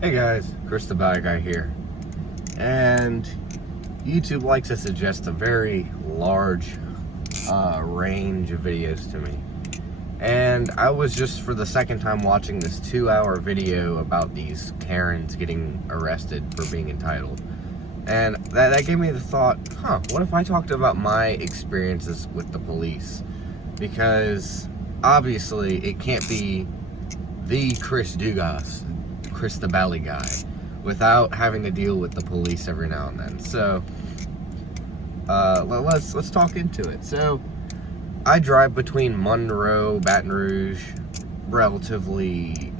Hey guys, Chris the Bad Guy here. And YouTube likes to suggest a very large range of videos to me. And I was just for the second time watching this 2-hour video about these Karens getting arrested for being entitled. And that gave me the thought, what if I talked about my experiences with the police? Because obviously it can't be the Chris Dugas, Chris the Bally Guy, without having to deal with the police every now and then. So let's talk into it. So I drive between Monroe, Baton Rouge, relatively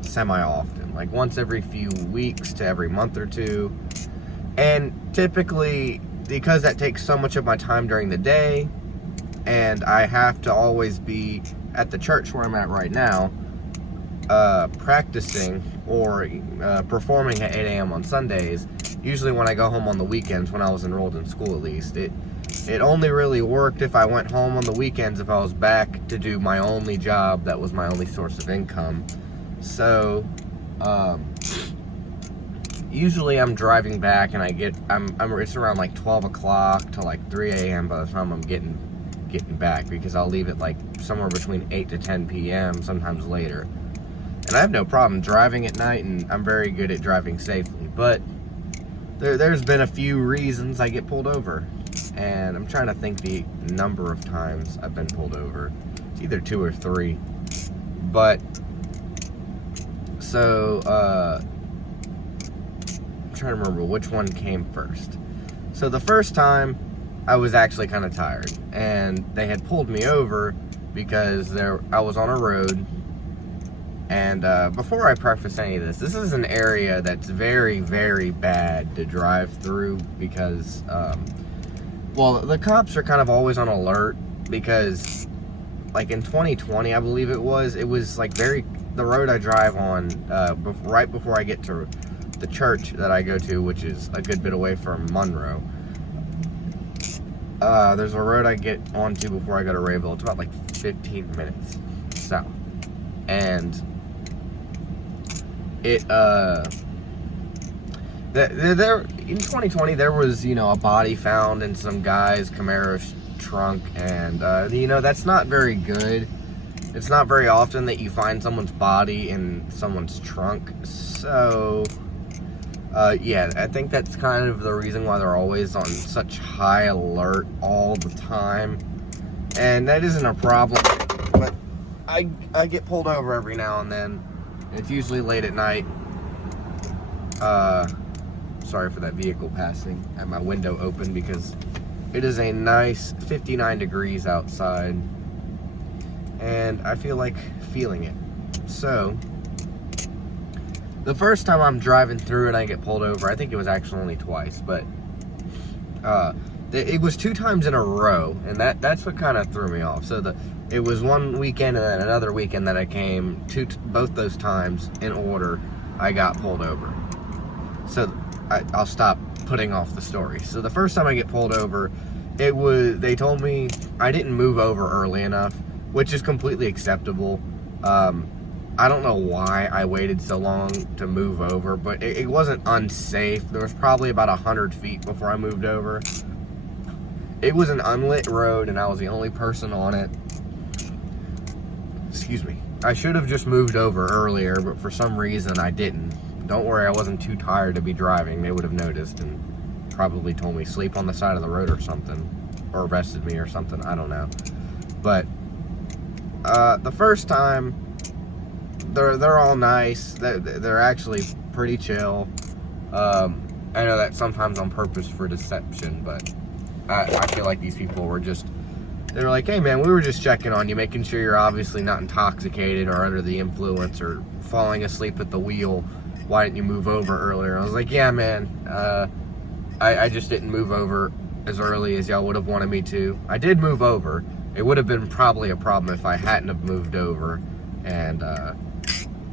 semi-often, like once every few weeks to every month or two. And typically, because that takes so much of my time during the day, and I have to always be at the church where I'm at right now, practicing or performing at 8 a.m. on Sundays, usually when I go home on the weekends, when I was enrolled in school at least, it only really worked if I went home on the weekends if I was back to do my only job that was my only source of income. So usually I'm driving back and it's around like 12 o'clock to like 3 a.m. by the time I'm getting back, because I'll leave at like somewhere between 8 to 10 p.m. sometimes later. And I have no problem driving at night, and I'm very good at driving safely. But there's been a few reasons I get pulled over. And I'm trying to think the number of times I've been pulled over. It's either 2 or 3. But, so, I'm trying to remember which one came first. So the first time, I was actually kind of tired. And they had pulled me over because I was on a road. And before I preface any of this is an area that's very, very bad to drive through because, well, the cops are kind of always on alert because, like in 2020, I believe it was like the road I drive on, right before I get to the church that I go to, which is a good bit away from Monroe. There's a road I get onto before I go to Rayville. It's about like 15 minutes south. And there in 2020 there was, a body found in some guy's Camaro trunk, and that's not very good. It's not very often that you find someone's body in someone's trunk. So yeah, I think that's kind of the reason why they're always on such high alert all the time. And that isn't a problem, but I get pulled over every now and then. It's usually late at night. Sorry for that vehicle passing. I have my window open because it is a nice 59 degrees outside. And I feel like feeling it. So, the first time I'm driving through and I get pulled over, I think it was actually only twice, but it was 2 times in a row, and that's what kind of threw me off. So it was one weekend and then another weekend that I came both those times in order I got pulled over. So I'll stop putting off the story. So the first time I get pulled over, they told me I didn't move over early enough, which is completely acceptable. I don't know why I waited so long to move over, but it wasn't unsafe. There was probably about 100 feet before I moved over. It was an unlit road, and I was the only person on it. Excuse me. I should have just moved over earlier, but for some reason I didn't. Don't worry, I wasn't too tired to be driving. They would have noticed and probably told me sleep on the side of the road or something, or arrested me or something. I don't know. But the first time, they're all nice. They're actually pretty chill. I know that sometimes on purpose for deception, but I feel like these people were they were like, hey man, we were just checking on you, making sure you're obviously not intoxicated or under the influence or falling asleep at the wheel. Why didn't you move over earlier? I was like, yeah man, I just didn't move over as early as y'all would have wanted me to. I did move over. It would have been probably a problem if I hadn't have moved over. And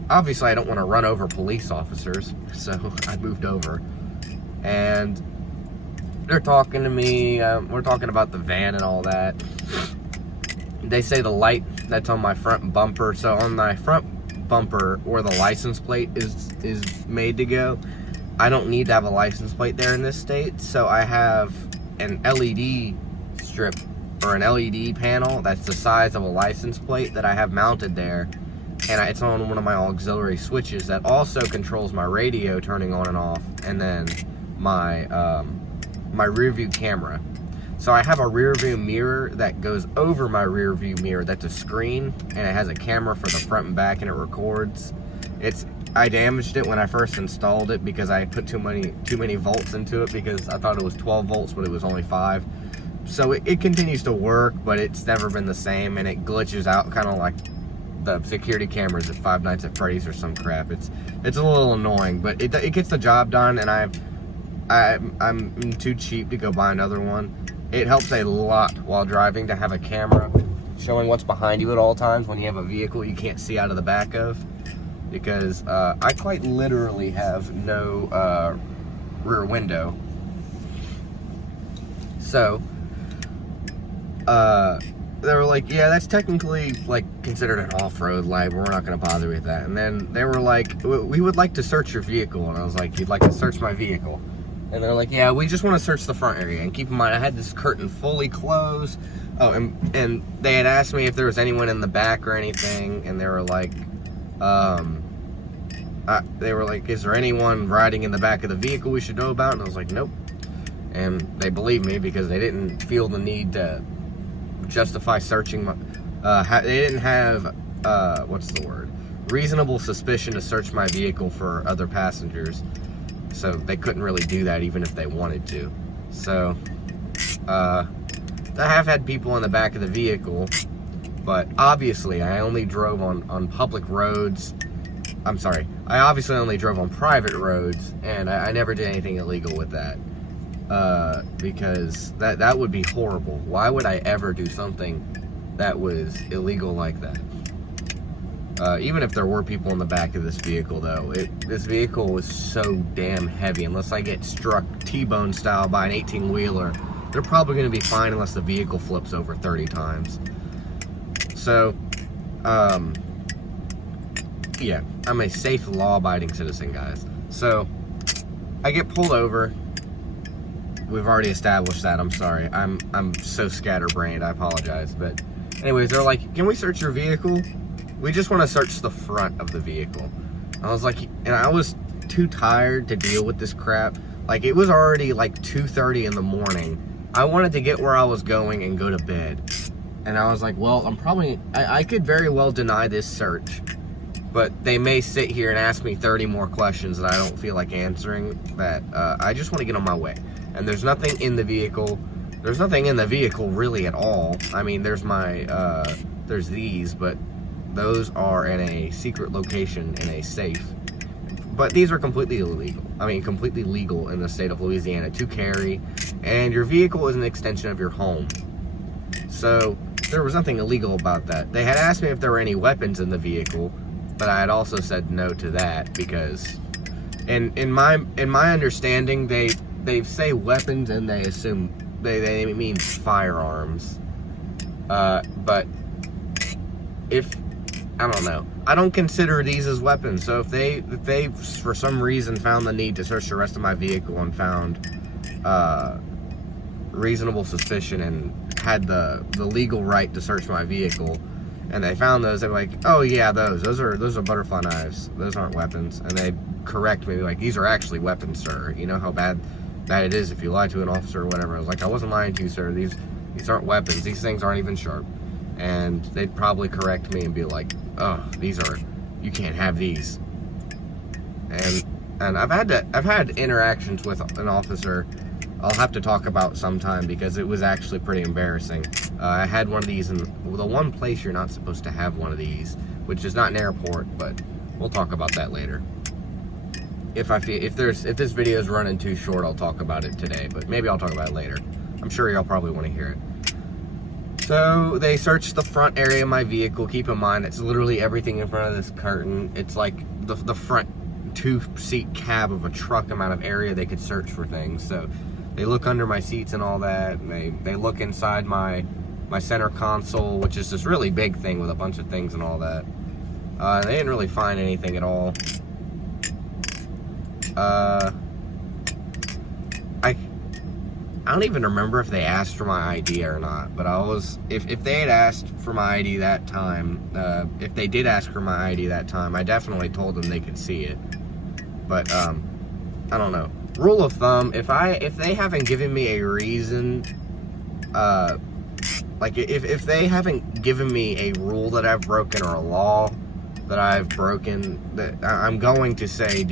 obviously I don't want to run over police officers, so I moved over. And they're talking to me, we're talking about the van and all that. They say the light that's on my front bumper, so on my front bumper where the license plate is made to go. I don't need to have a license plate there in this state, so I have an LED strip or an LED panel that's the size of a license plate that I have mounted there, and it's on one of my auxiliary switches that also controls my radio turning on and off, and then my my rear view camera. So I have a rear view mirror that goes over my rear view mirror that's a screen, and it has a camera for the front and back, and it records. I damaged it when I first installed it because I put too many volts into it, because I thought it was 12 volts but it was only 5. So it continues to work, but it's never been the same, and it glitches out kind of like the security cameras at Five Nights at Freddy's or some crap. It's a little annoying, but it gets the job done, and I'm too cheap to go buy another one. It helps a lot while driving to have a camera showing what's behind you at all times when you have a vehicle you can't see out of the back of, because I quite literally have no rear window. So they were like, yeah, that's technically like considered an off-road light, but we're not going to bother with that. And then they were like, we would like to search your vehicle. And I was like, you'd like to search my vehicle? And they're like, yeah, we just want to search the front area. And keep in mind, I had this curtain fully closed. Oh, and they had asked me if there was anyone in the back or anything, and they were like, is there anyone riding in the back of the vehicle we should know about? And I was like, nope. And they believed me because they didn't feel the need to justify searching my, they didn't have, what's the word? Reasonable suspicion to search my vehicle for other passengers. So they couldn't really do that even if they wanted to. So, I have had people in the back of the vehicle, but obviously I only drove on public roads. I'm sorry, I obviously only drove on private roads, and I never did anything illegal with that. Because that would be horrible. Why would I ever do something that was illegal like that? Even if there were people in the back of this vehicle, though, this vehicle was so damn heavy. Unless I get struck T-bone style by an 18-wheeler, they're probably going to be fine unless the vehicle flips over 30 times. So, yeah, I'm a safe, law-abiding citizen, guys. So, I get pulled over. We've already established that. I'm sorry. I'm so scatterbrained. I apologize. But anyways, they're like, can we search your vehicle? We just want to search the front of the vehicle. I was like, and I was too tired to deal with this crap. Like, it was already like 2:30 in the morning. I wanted to get where I was going and go to bed. And I was like, well, I could very well deny this search, but they may sit here and ask me 30 more questions that I don't feel like answering, that I just want to get on my way. And there's nothing in the vehicle. There's nothing in the vehicle really at all. I mean, there's there's these, but those are in a secret location in a safe. But these are completely illegal. I mean, completely legal in the state of Louisiana to carry. And your vehicle is an extension of your home. So there was nothing illegal about that. They had asked me if there were any weapons in the vehicle, but I had also said no to that, because in my understanding, they say weapons and they assume they mean firearms. But if I don't know, I don't consider these as weapons. So if they for some reason found the need to search the rest of my vehicle and found reasonable suspicion and had the legal right to search my vehicle, and they found those, they're like, oh yeah, those are butterfly knives. Those aren't weapons. And they'd correct me, like, these are actually weapons, sir. You know how bad it is if you lie to an officer or whatever. I was like, I wasn't lying to you, sir. These aren't weapons. These things aren't even sharp. And they'd probably correct me and be like, oh, you can't have these. And I've had interactions with an officer I'll have to talk about sometime, because it was actually pretty embarrassing. I had one of these in the one place you're not supposed to have one of these, which is not an airport, but we'll talk about that later. If this video is running too short, I'll talk about it today, but maybe I'll talk about it later. I'm sure y'all probably want to hear it. So they searched the front area of my vehicle. Keep in mind, it's literally everything in front of this curtain. It's like the front 2-seat cab of a truck amount of area they could search for things. So they look under my seats and all that. And they look inside my center console, which is this really big thing with a bunch of things and all that. They didn't really find anything at all. I don't even remember if they asked for my ID or not, but if they had asked for my ID that time, if they did ask for my ID that time, I definitely told them they could see it. But, I don't know. Rule of thumb, if they haven't given me a reason, like, if they haven't given me a rule that I've broken or a law that I've broken, that I'm going to say,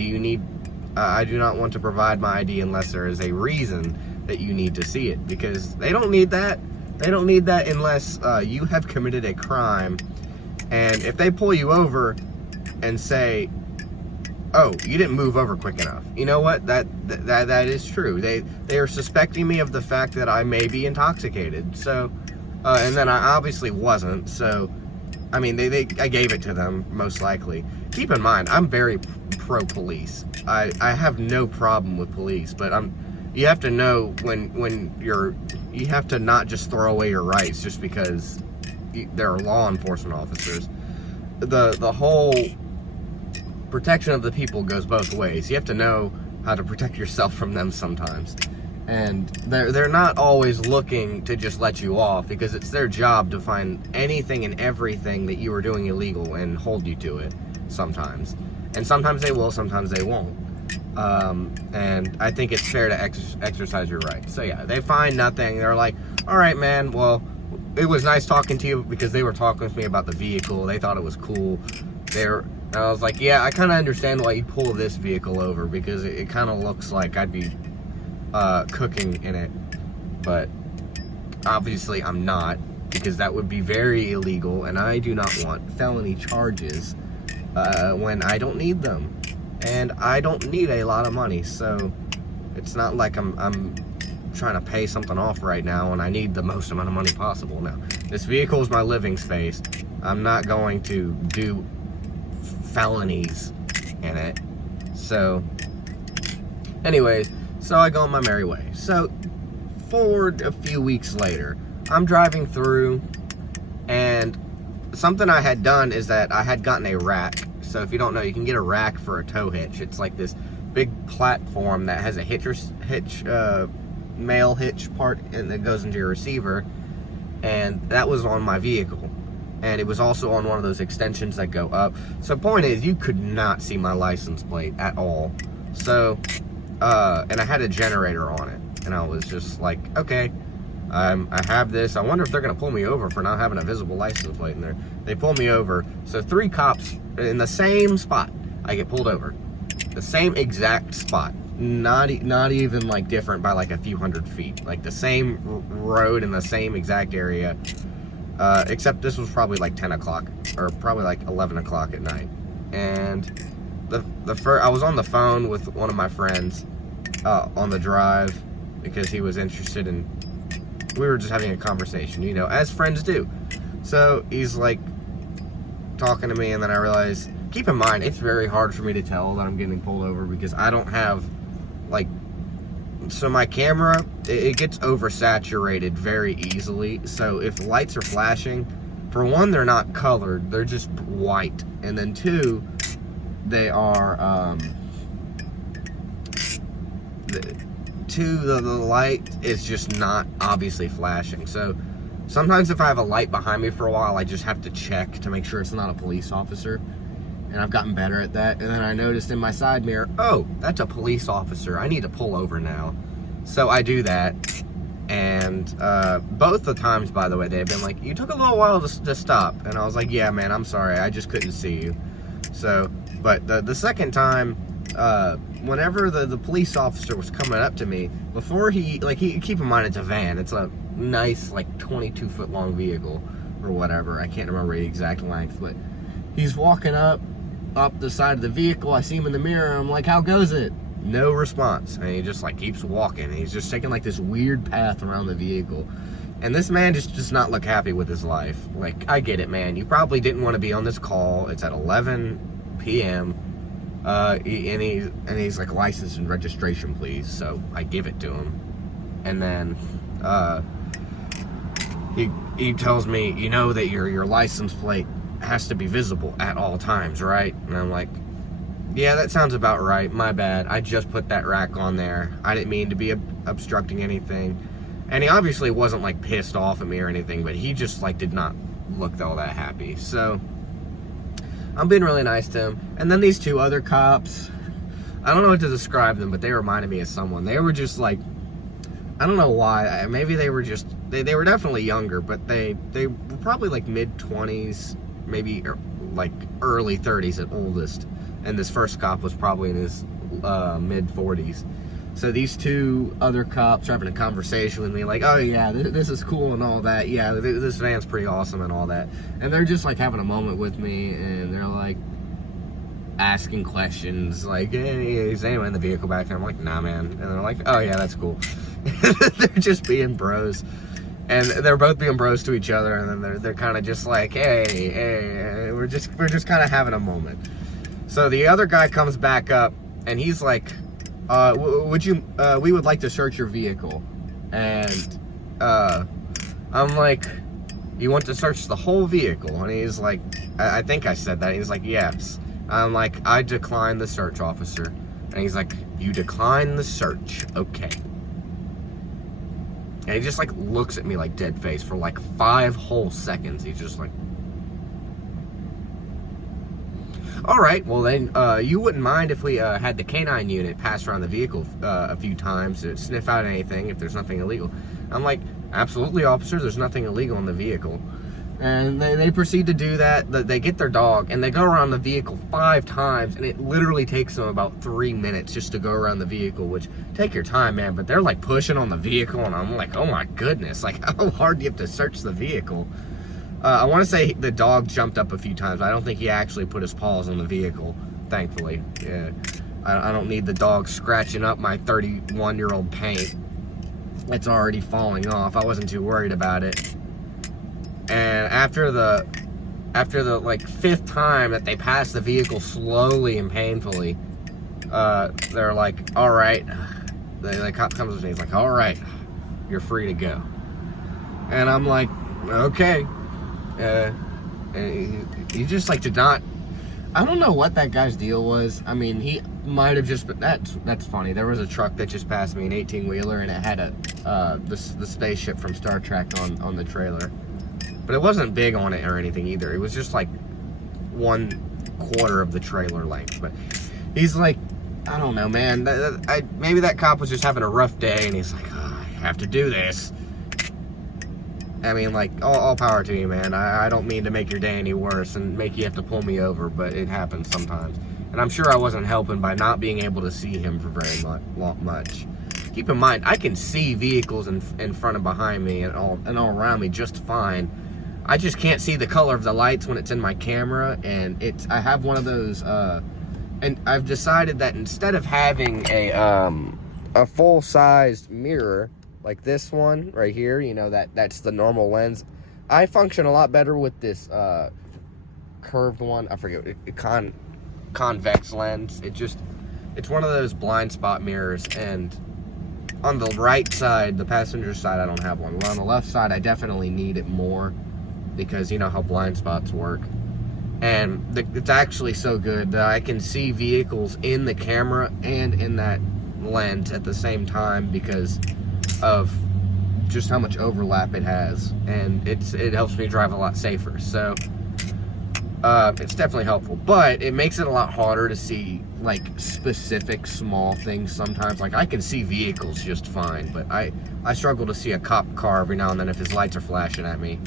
I do not want to provide my ID unless there is a reason that you need to see it, because they don't need that. They don't need that unless you have committed a crime. And if they pull you over and say, oh, you didn't move over quick enough, you know what, that is true. They are suspecting me of the fact that I may be intoxicated. So and then I obviously wasn't. So I mean, I gave it to them, most likely. Keep in mind, I'm very pro-police. I have no problem with police, but you have to know you have to not just throw away your rights just because they're law enforcement officers. The whole protection of the people goes both ways. You have to know how to protect yourself from them sometimes. And they're not always looking to just let you off, because it's their job to find anything and everything that you are doing illegal and hold you to it sometimes. And sometimes they will, sometimes they won't. And I think it's fair to exercise your rights. So yeah, they find nothing. They're like, all right, man, well, it was nice talking to you, because they were talking with me about the vehicle. They thought it was cool. And I was like, yeah, I kind of understand why you pull this vehicle over, because it kind of looks like I'd be cooking in it. But obviously I'm not, because that would be very illegal, and I do not want felony charges when I don't need them. And I don't need a lot of money, so it's not like I'm trying to pay something off right now and I need the most amount of money possible. Now, this vehicle is my living space. I'm not going to do felonies in it. So, anyways, so I go on my merry way. So, forward a few weeks later, I'm driving through, and something I had done is that I had gotten a rack. So if you don't know, you can get a rack for a tow hitch. It's like this big platform that has a male hitch part, and that goes into your receiver. And that was on my vehicle. And it was also on one of those extensions that go up. So point is, you could not see my license plate at all. So, and I had a generator on it. And I was just like, okay, I have this. I wonder if they're going to pull me over for not having a visible license plate in there. They pull me over. So 3 cops in the same spot. I get pulled over. The same exact spot. Not even like different by like a few hundred feet. Like the same road in the same exact area. Except this was probably like 10 o'clock. Or probably like 11 o'clock at night. And I was on the phone with one of my friends on the drive, because he was interested in... We were just having a conversation, you know, as friends do. So he's like talking to me, and then I realized, keep in mind, it's very hard for me to tell that I'm getting pulled over, because I don't have, like, so my camera, it gets oversaturated very easily. So if lights are flashing, for one, they're not colored, they're just white. And then 2, they are, the light is just not obviously flashing. So sometimes if I have a light behind me for a while, I just have to check to make sure it's not a police officer. And I've gotten better at that. And then I noticed in my side mirror, oh, that's a police officer. I need to pull over now. So I do that. And both the times, by the way, they've been like, you took a little while to stop. And I was like, yeah, man, I'm sorry. I just couldn't see you. So, but the second time, whenever the police officer was coming up to me, before he keep in mind, it's a van. It's a nice, like, 22-foot long vehicle or whatever. I can't remember the exact length, but he's walking up the side of the vehicle. I see him in the mirror. I'm like, how goes it? No response. And he just, like, keeps walking. He's just taking, like, this weird path around the vehicle. And this man just does not look happy with his life. Like, I get it, man. You probably didn't want to be on this call. It's at 11 p.m. And he's like, license and registration, please. So I give it to him. And then he tells me, you know that your license plate has to be visible at all times, right? And I'm like, yeah, that sounds about right. My bad. I just put that rack on there. I didn't mean to be obstructing anything. And he obviously wasn't like pissed off at me or anything, but he just like did not look all that happy. So I'm being really nice to him. And then these two other cops, I don't know what to describe them, but they reminded me of someone. They were just like, I don't know why. Maybe they were just, they were definitely younger, but they were probably like mid-20s, maybe like early 30s at oldest. And this first cop was probably in his mid-40s. So these two other cops are having a conversation with me like, oh yeah, this is cool and all that. Yeah, this van's pretty awesome and all that. And they're just like having a moment with me, and they're like asking questions like, hey, is anyone in the vehicle back there? I'm like, nah, man. And they're like, oh yeah, that's cool. They're just being bros. And they're both being bros to each other, and then they're kind of just like, hey, we're just kind of having a moment. So the other guy comes back up, and he's like, we would like to search your vehicle. And I'm like, you want to search the whole vehicle? And he's like, I think I said that. He's like, yes. I'm like, I decline the search, officer. And he's like, you decline the search, okay. And he just like looks at me like dead face for like 5 whole seconds. He's just like, all right, well then, you wouldn't mind if we had the canine unit pass around the vehicle a few times to sniff out anything if there's nothing illegal. I'm like, absolutely, officer, there's nothing illegal in the vehicle. And they proceed to do that. They get their dog, and they go around the vehicle 5 times, and it literally takes them about 3 minutes just to go around the vehicle, which, take your time, man, but they're like pushing on the vehicle, and I'm like, oh my goodness, like how hard do you have to search the vehicle? I want to say the dog jumped up a few times. I don't think he actually put his paws on the vehicle, thankfully. Yeah, I don't need the dog scratching up my 31-year-old paint. It's already falling off. I wasn't too worried about it. And after the like 5th time that they pass the vehicle slowly and painfully, they're like, all right. The cop comes with me. He's like, all right, you're free to go. And I'm like, okay. And he just like did not. I don't know what that guy's deal was. I mean, he might have just. But that's funny. There was a truck that just passed me, an 18-wheeler, and it had the spaceship from Star Trek on the trailer. But it wasn't big on it or anything either. It was just like 1/4 of the trailer length. But he's like, I don't know, man. Maybe that cop was just having a rough day, and he's like, oh, I have to do this. I mean, like, all power to you, man. I don't mean to make your day any worse and make you have to pull me over, but it happens sometimes. And I'm sure I wasn't helping by not being able to see him for very much. Keep in mind, I can see vehicles in front and behind me and all around me just fine. I just can't see the color of the lights when it's in my camera, and I have one of those, and I've decided that instead of having a full-sized mirror, like this one right here, you know, that's the normal lens. I function a lot better with this curved one. I forget, convex lens. It's one of those blind spot mirrors, and on the right side, the passenger side, I don't have one. But on the left side, I definitely need it more because you know how blind spots work. And it's actually so good that I can see vehicles in the camera and in that lens at the same time because of just how much overlap it has, and it helps me drive a lot safer. So it's definitely helpful, but it makes it a lot harder to see like specific small things sometimes. Like I can see vehicles just fine, but I struggle to see a cop car every now and then if his lights are flashing at me.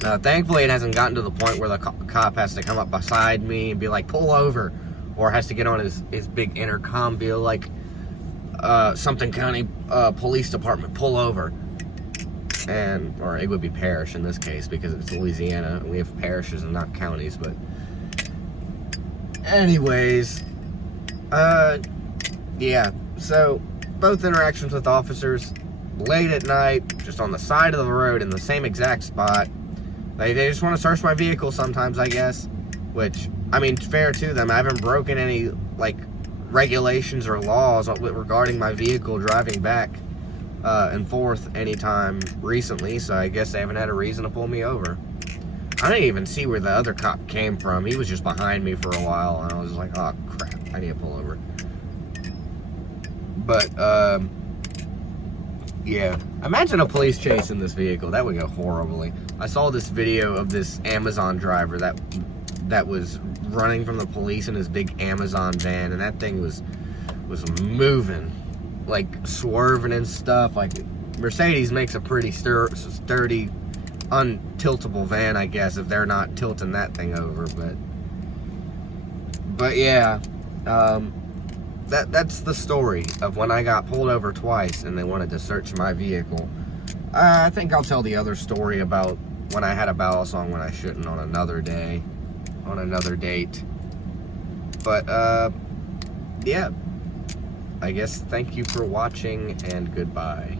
Thankfully it hasn't gotten to the point where the cop has to come up beside me and be like, pull over, or has to get on his big intercom, be like, Something County Police Department, pull over. Or it would be parish in this case because it's Louisiana and we have parishes and not counties. But anyways, yeah, so both interactions with officers late at night, just on the side of the road in the same exact spot. They just want to search my vehicle sometimes, I guess, which, I mean, fair to them. I haven't broken any like regulations or laws regarding my vehicle driving back and forth anytime recently, so I guess they haven't had a reason to pull me over. I didn't even see where the other cop came from. He was just behind me for a while, and I was like, oh crap, I need to pull over. But yeah, imagine a police chase in this vehicle. That would go horribly. I saw this video of this Amazon driver that was running from the police in his big Amazon van, and that thing was moving, like swerving and stuff. Like, Mercedes makes a pretty sturdy, untiltable van, I guess, if they're not tilting that thing over. But yeah, that's the story of when I got pulled over twice and they wanted to search my vehicle. I think I'll tell the other story about when I had a ballad song when I shouldn't on another day, on another date. But yeah, I guess thank you for watching and goodbye.